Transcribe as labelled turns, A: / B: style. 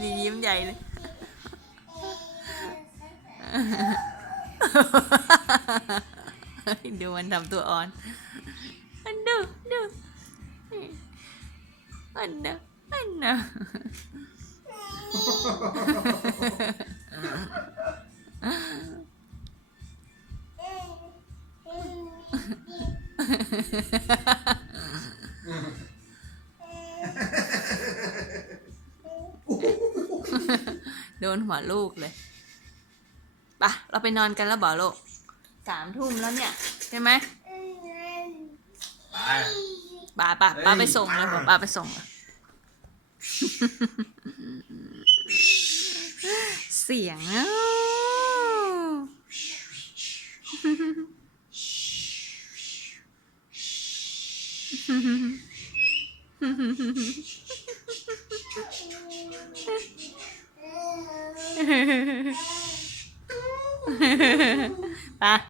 A: gì nhím cũng vậy nè đồ anh làm tôi on anh đưa đưa anh đưa anh đưa Ha ha ha ha ha. โดนหัวลูกเลยปะเราไปนอนกันแล้วบอโลกสามทุ่มแล้วเนี่ย ใช่ไหมป้าป้าป้าไปส่งเลยป้าไปส่งเสียงอ tá. ah.